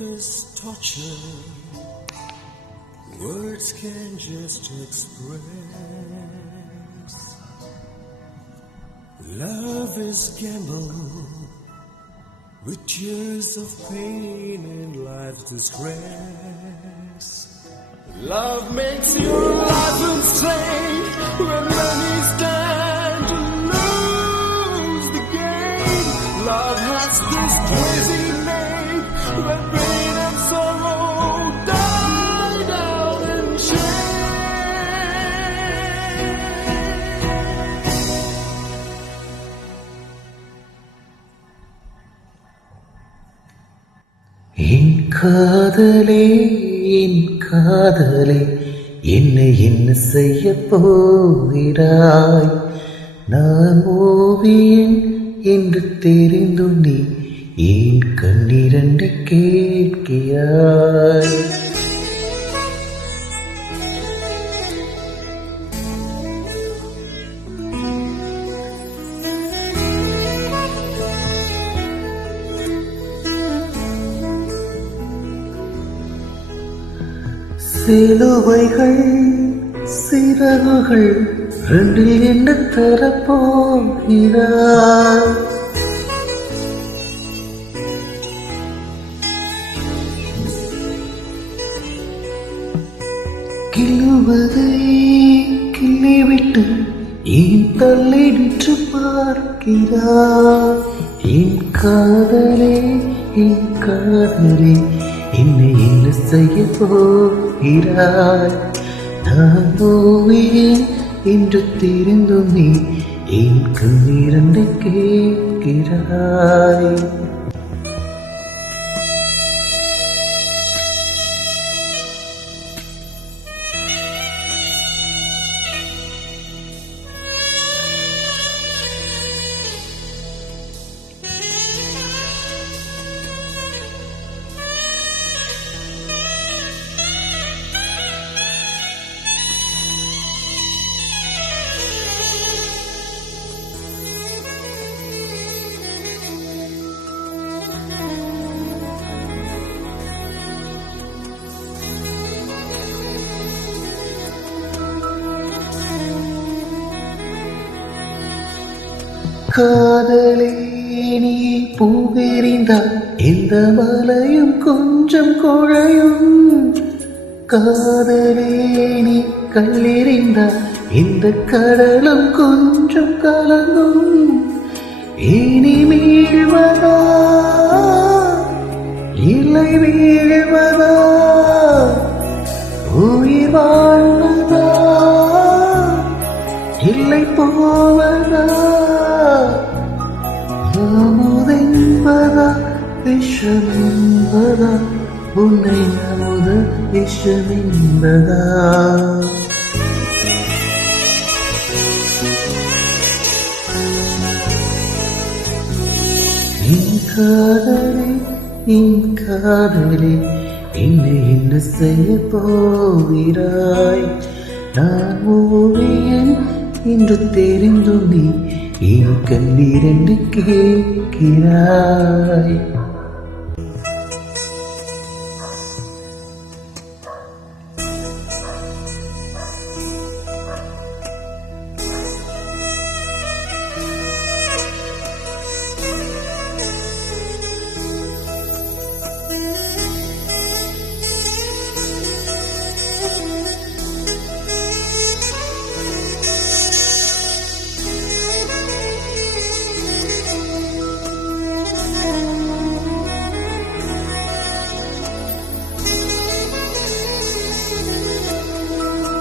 is torture, words can just express. Love is gamble with tears of pain and life's disgrace. Love makes your life insane when many stand to lose the game. Love has this crazy name when pain and sorrow die down in shame. என் காதலே என்னை என்ன செய்ய போகிறாய்? நான் ஓவியன் என்று தெரிந்தும் நீ ஏன் கண்ணிரண்டு கேட்கிறாய்? சிலுவைகள் சிறகுகள் ரெண்டில் என்ன தரப்போகிறாய்? கிள்ளுவதை கிள்ளிவிட்டு ஏன் தள்ளி நின்று பார்க்கிறாய்? என் காதலே என்னை என்ன செய்ய போகிறாய்? நான் ஓவியன் என்று தெரிந்தும் நீ என் கண்ணீரண்டை கேட்கிறாய். காதலே நீ பூவெறிந்தால் எந்த மலையும் கொஞ்சம் குழையும். காதலே நீ கல்லெறிந்தால் எந்த கடலும் கொஞ்சம் கலங்கும். இனி மீழ்வதா இல்லை வீழ்வதா? உயிர் வாழ்வதா இல்லை போவதா? அமுதென்பதா விஷமென்பதா? உன்னை அமுத விஷமென்பதா? என் காதலே என்னை என்ன செய்ய போகிறாய்? நான் ஓவியன் என்று தெரிந்தும் நீ என் கண்ணீரண்டு கேட்கிறாய்.